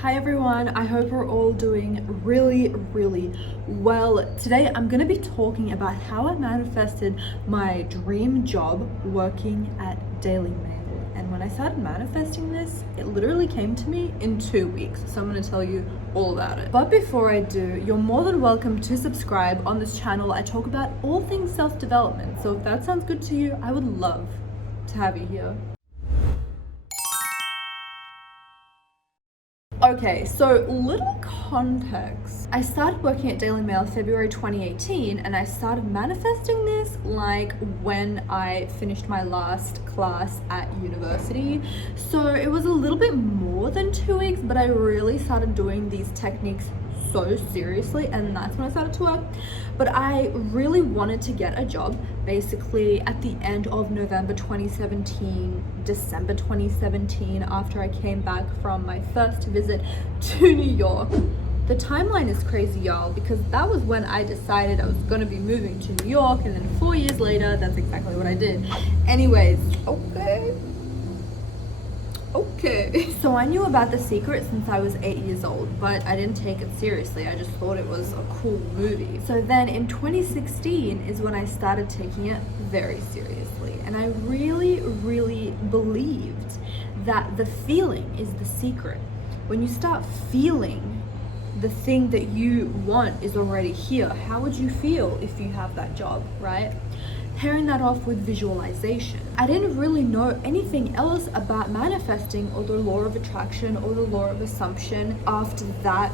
Hi everyone, I hope we're all doing really well. Today I'm going to be talking about how I manifested my dream job working at Daily Mail. And when I started manifesting this, it literally came to me in 2 weeks. So I'm going to tell you all about it. But before I do, you're more than welcome to subscribe. On this channel, I talk about all things self-development. So if that sounds good to you, I would love to have you here. Okay, so little context. I started working at Daily Mail February 2018 and I started manifesting this like when I finished my last class at university. So it was a little bit more than 2 weeks, but I really started doing these techniques so seriously, and that's when I started to work. But I really wanted to get a job basically at the end of November 2017, December 2017, after I came back from my first visit to New York. The timeline is crazy, y'all, because that was when I decided I was going to be moving to New York, and then 4 years later, that's exactly what I did. Anyways, okay. So I knew about The Secret since I was 8 years old, but I didn't take it seriously. I just thought it was a cool movie. So then in 2016 is when I started taking it very seriously. And I really believed that the feeling is the secret. When you start feeling the thing that you want is already here, how would you feel if you have that job, right? Pairing that off with visualization. I didn't really know anything else about manifesting or the law of attraction or the law of assumption after that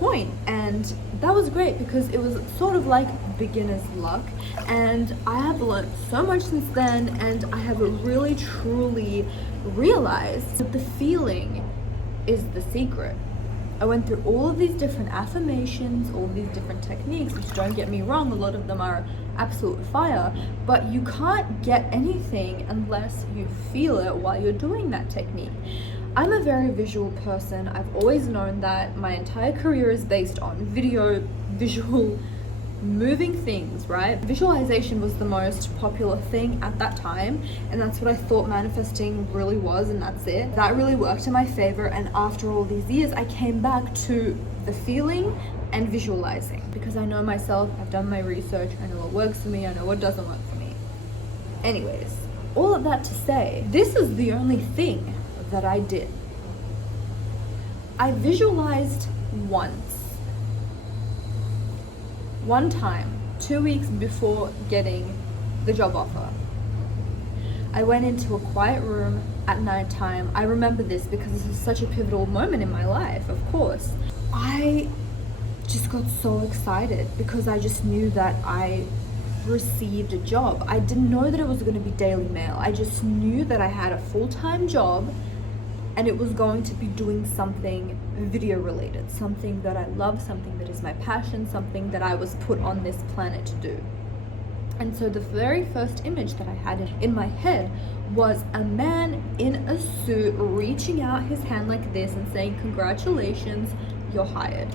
point. And that was great because it was sort of like beginner's luck. And I have learned so much since then, and I have really truly realized that the feeling is the secret. I went through all of these different affirmations, all of these different techniques, which, don't get me wrong, a lot of them are absolute fire, but you can't get anything unless you feel it while you're doing that technique. I'm a very visual person. I've always known that. My entire career is based on visual moving things, right? Visualization was the most popular thing at that time, and that's what I thought manifesting really was, and that's it. That really worked in my favor, and after all these years I came back to the feeling and visualizing because I know myself, I've done my research, I know what works for me, I know what doesn't work for me. Anyways, all of that to say, this is the only thing that I did. I visualized one time, 2 weeks before getting the job offer. I went into a quiet room at nighttime. I remember this because this is such a pivotal moment in my life, of course. I just got so excited because I just knew that I received a job. I didn't know that it was going to be Daily Mail. I just knew that I had a full-time job and it was going to be doing something video related, something that I love, something that is my passion, something that I was put on this planet to do. And so the very first image that I had in my head was a man in a suit reaching out his hand like this and saying, "Congratulations, you're hired."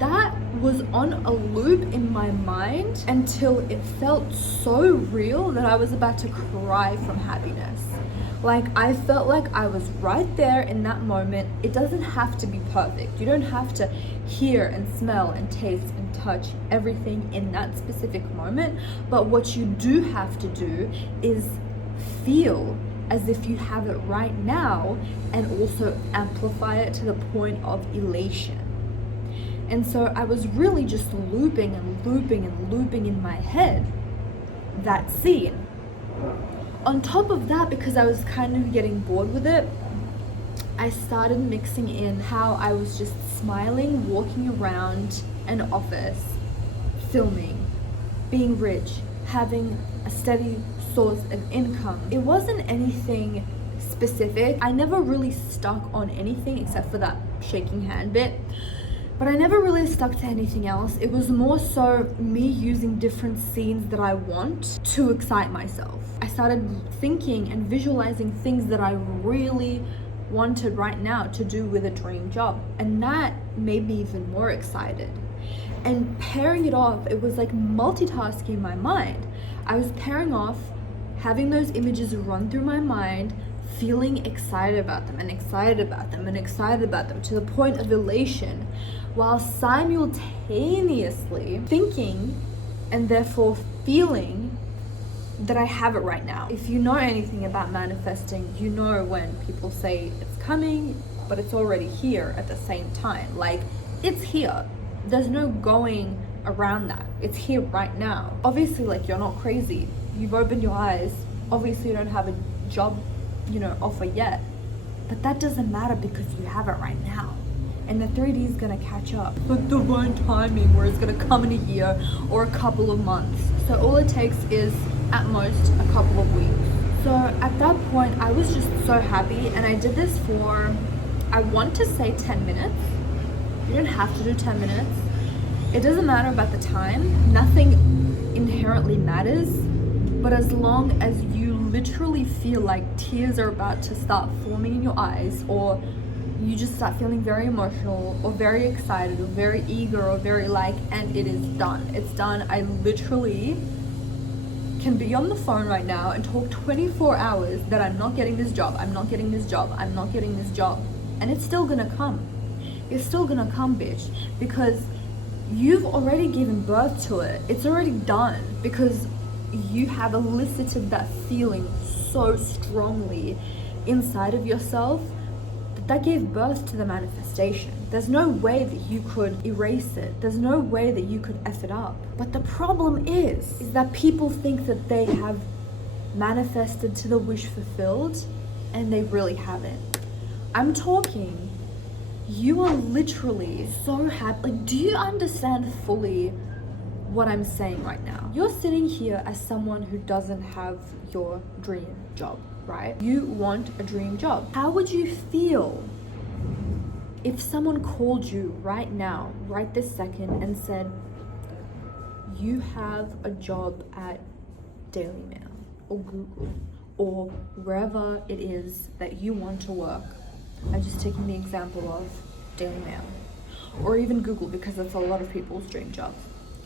That was on a loop in my mind until it felt so real that I was about to cry from happiness. Like, I felt like I was right there in that moment. It doesn't have to be perfect. You don't have to hear and smell and taste and touch everything in that specific moment. But what you do have to do is feel as if you have it right now and also amplify it to the point of elation. And so I was really just looping in my head that scene. On top of that, because I was kind of getting bored with it, I started mixing in how I was just smiling, walking around an office, filming, being rich, having a steady source of income. It wasn't anything specific. I never really stuck on anything except for that shaking hand bit. But I never really stuck to anything else. It was more so me using different scenes that I want to excite myself. I started thinking and visualizing things that I really wanted right now to do with a dream job. And that made me even more excited. And pairing it off, it was like multitasking in my mind. I was pairing off, having those images run through my mind, feeling excited about them and excited about them and excited about them to the point of elation, while simultaneously thinking and therefore feeling that I have it right now. If you know anything about manifesting, you know when people say it's coming, but it's already here at the same time. Like, it's here. There's no going around that. It's here right now. Obviously, like, you're not crazy. You've opened your eyes. Obviously, you don't have a job, offer yet. But that doesn't matter because you have it right now. And the 3D is gonna catch up. But the right timing where it's gonna come in a year or a couple of months. So all it takes is at most a couple of weeks. So at that point, I was just so happy, and I did this for, I want to say 10 minutes. You don't have to do 10 minutes. It doesn't matter about the time. Nothing inherently matters. But as long as you literally feel like tears are about to start forming in your eyes, or you just start feeling very emotional or very excited or very eager or very and it is done. It's done. I literally can be on the phone right now and talk 24 hours that I'm not getting this job, I'm not getting this job, I'm not getting this job. And it's still gonna come. It's still gonna come, bitch, because you've already given birth to it. It's already done because you have elicited that feeling so strongly inside of yourself that gave birth to the manifestation. There's no way that you could erase it. There's no way that you could F it up. But the problem is that people think that they have manifested to the wish fulfilled, and they really haven't. I'm talking, you are literally so happy. Like, do you understand fully what I'm saying right now? You're sitting here as someone who doesn't have your dream job, right? You want a dream job. How would you feel if someone called you right now, right this second, and said, you have a job at Daily Mail or Google or wherever it is that you want to work? I'm just taking the example of Daily Mail or even Google, because that's a lot of people's dream job.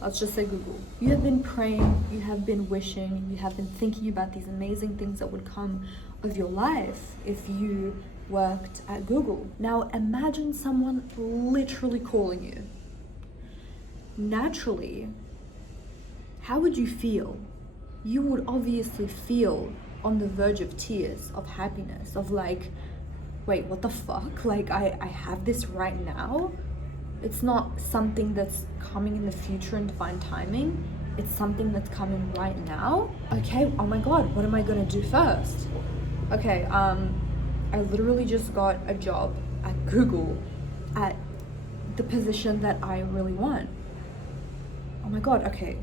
Let's just say Google. You have been praying, you have been wishing, you have been thinking about these amazing things that would come of your life if you worked at Google. Now imagine someone literally calling you. Naturally, how would you feel? You would obviously feel on the verge of tears, of happiness, of like, wait, what the fuck? Like, I have this right now? It's not something that's coming in the future in divine timing. It's something that's coming right now. Okay, oh my God, what am I gonna do first? Okay, I literally just got a job at Google at the position that I really want. Oh my God, okay.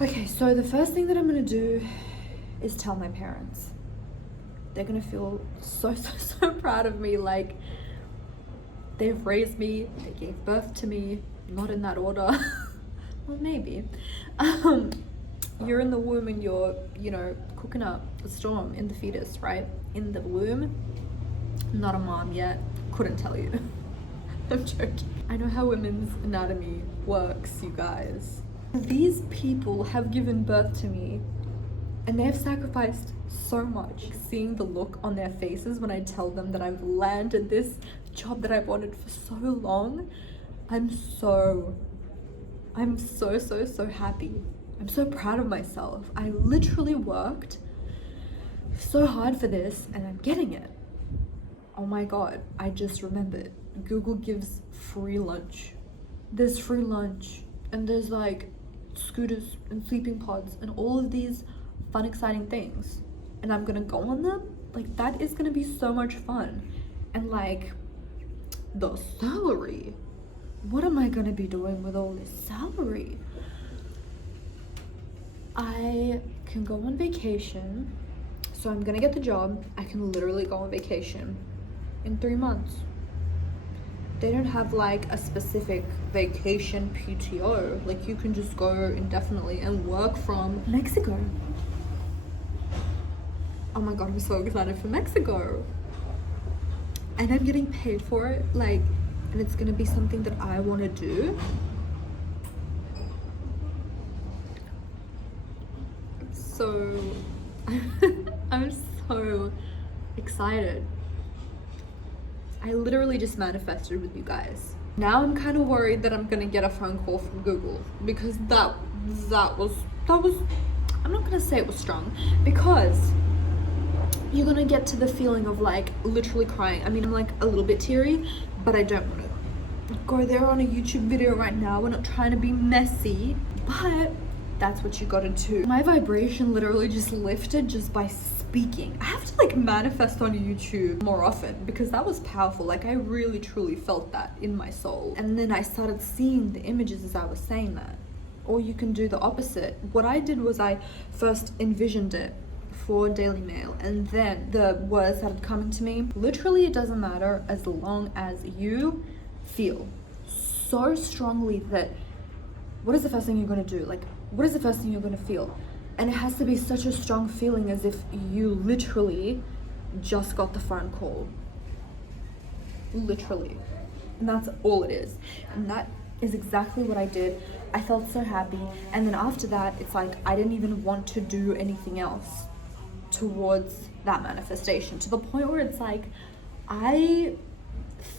Okay, so the first thing that I'm gonna do is tell my parents. They're gonna feel so proud of me. Like, they've raised me, they gave birth to me, not in that order. Well, maybe. You're in the womb and you're, cooking up a storm in the fetus, right? In the womb. Not a mom yet, couldn't tell you. I'm joking. I know how women's anatomy works, you guys. These people have given birth to me and they have sacrificed so much. Seeing the look on their faces when I tell them that I've landed this job that I've wanted for so long, I'm so happy. I'm so proud of myself. I literally worked so hard for this and I'm getting it. Oh my God, I just remembered. Google gives free lunch. There's free lunch and there's like scooters and sleeping pods and all of these fun, exciting things. And I'm gonna go on them. Like, that is gonna be so much fun. And like, the salary. What am I gonna be doing with all this salary? I can go on vacation. So I'm gonna get the job. I can literally go on vacation in 3 months. They don't have like a specific vacation PTO. Like, you can just go indefinitely and work from Mexico. Oh my God, I'm so excited for Mexico. And I'm getting paid for it, like, and it's gonna be something that I wanna do. So, I'm so excited. I literally just manifested with you guys. Now I'm kind of worried that I'm gonna get a phone call from Google, because that was, I'm not gonna say it was strong, because you're gonna get to the feeling of like literally crying. I mean, I'm like a little bit teary, but I don't want to go there on a YouTube video right now. We're not trying to be messy, but that's what you gotta do. My vibration literally just lifted just by speaking. I have to like manifest on YouTube more often, because that was powerful. Like I really truly felt that in my soul. And then I started seeing the images as I was saying that. Or you can do the opposite. What I did was I first envisioned it for Daily Mail, and then the words started coming to me. Literally, it doesn't matter as long as you feel so strongly that what is the first thing you're going to do? Like, what is the first thing you're going to feel? And it has to be such a strong feeling, as if you literally just got the phone call. Literally. And that's all it is. And that is exactly what I did. I felt so happy. And then after that, it's like I didn't even want to do anything else towards that manifestation, to the point where it's like I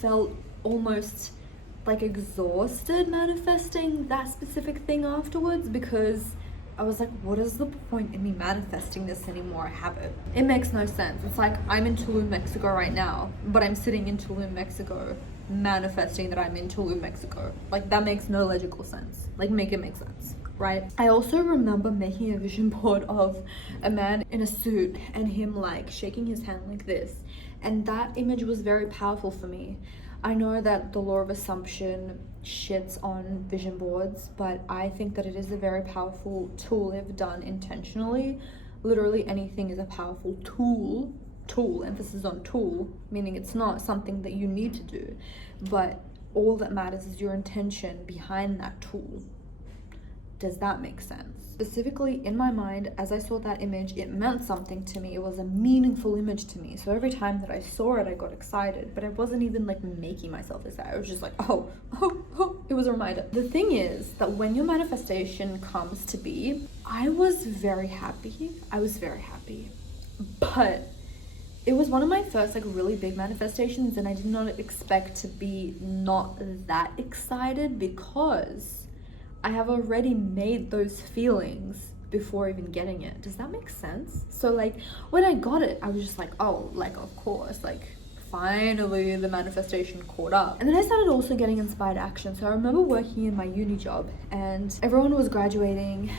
felt almost like exhausted manifesting that specific thing afterwards, because I was like, what is the point in me manifesting this anymore? I have it. It makes no sense. It's like I'm in Tulum, Mexico right now, but I'm sitting in Tulum, Mexico, manifesting that I'm in Tulum, Mexico. Like that makes no logical sense. Like make it make sense, right? I also remember making a vision board of a man in a suit and him like shaking his hand like this. And that image was very powerful for me. I know that the law of assumption shits on vision boards, but I think that it is a very powerful tool if done intentionally. Literally anything is a powerful tool, emphasis on tool, meaning it's not something that you need to do, but all that matters is your intention behind that tool. Does that make sense? Specifically in my mind, as I saw that image, it meant something to me. It was a meaningful image to me. So every time that I saw it, I got excited, but I wasn't even like making myself excited. I was just like, oh, it was a reminder. The thing is that when your manifestation comes to be, I was very happy. But it was one of my first like really big manifestations, and I did not expect to be not that excited, because I have already made those feelings before even getting it. Does that make sense? So like when I got it, I was just like, oh, like of course, like finally the manifestation caught up. And then I started also getting inspired action. So I remember working in my uni job and everyone was graduating,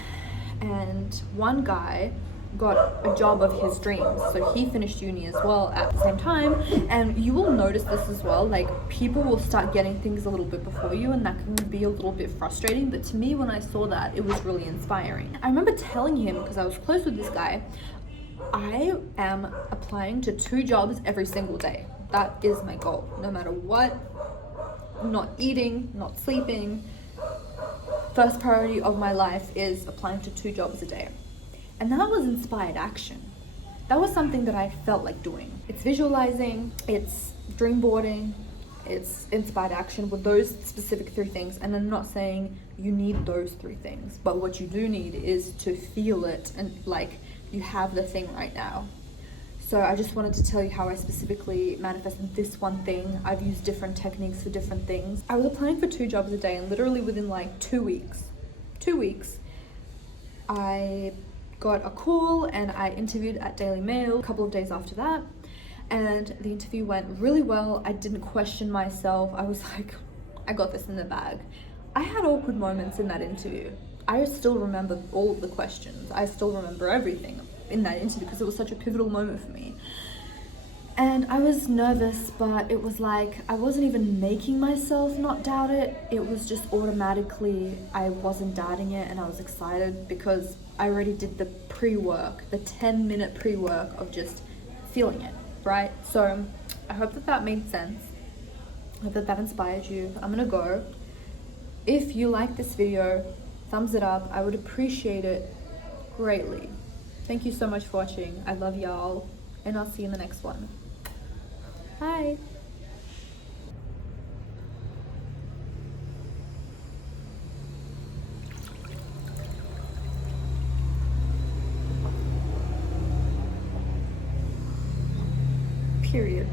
and one guy got a job of his dreams, so he finished uni as well at the same time. And you will notice this as well, like people will start getting things a little bit before you, and that can be a little bit frustrating, but to me when I saw that, it was really inspiring. I remember telling him, because I was close with this guy, I am applying to 2 jobs every single day. That is my goal, no matter what. Not eating, not sleeping. First priority of my life is applying to 2 jobs a day. And that was inspired action. That was something that I felt like doing. It's visualizing, it's dream boarding, it's inspired action with those specific 3 things. And I'm not saying you need those 3 things, but what you do need is to feel it, and like you have the thing right now. So I just wanted to tell you how I specifically manifested this one thing. I've used different techniques for different things. I was applying for 2 jobs a day, and literally within like 2 weeks, I got a call and I interviewed at Daily Mail a couple of days after that, and the interview went really well. I didn't question myself. I was like, I got this in the bag. I had awkward moments in that interview. I still remember all of the questions. I still remember everything in that interview because it was such a pivotal moment for me. And I was nervous, but it was like I wasn't even making myself not doubt it. It was just automatically I wasn't doubting it, and I was excited because I already did the pre-work, the 10-minute pre-work of just feeling it, right? So I hope that made sense. I hope that inspired you. I'm gonna go. If you like this video, thumbs it up. I would appreciate it greatly. Thank you so much for watching. I love y'all, and I'll see you in the next one. Bye. Period.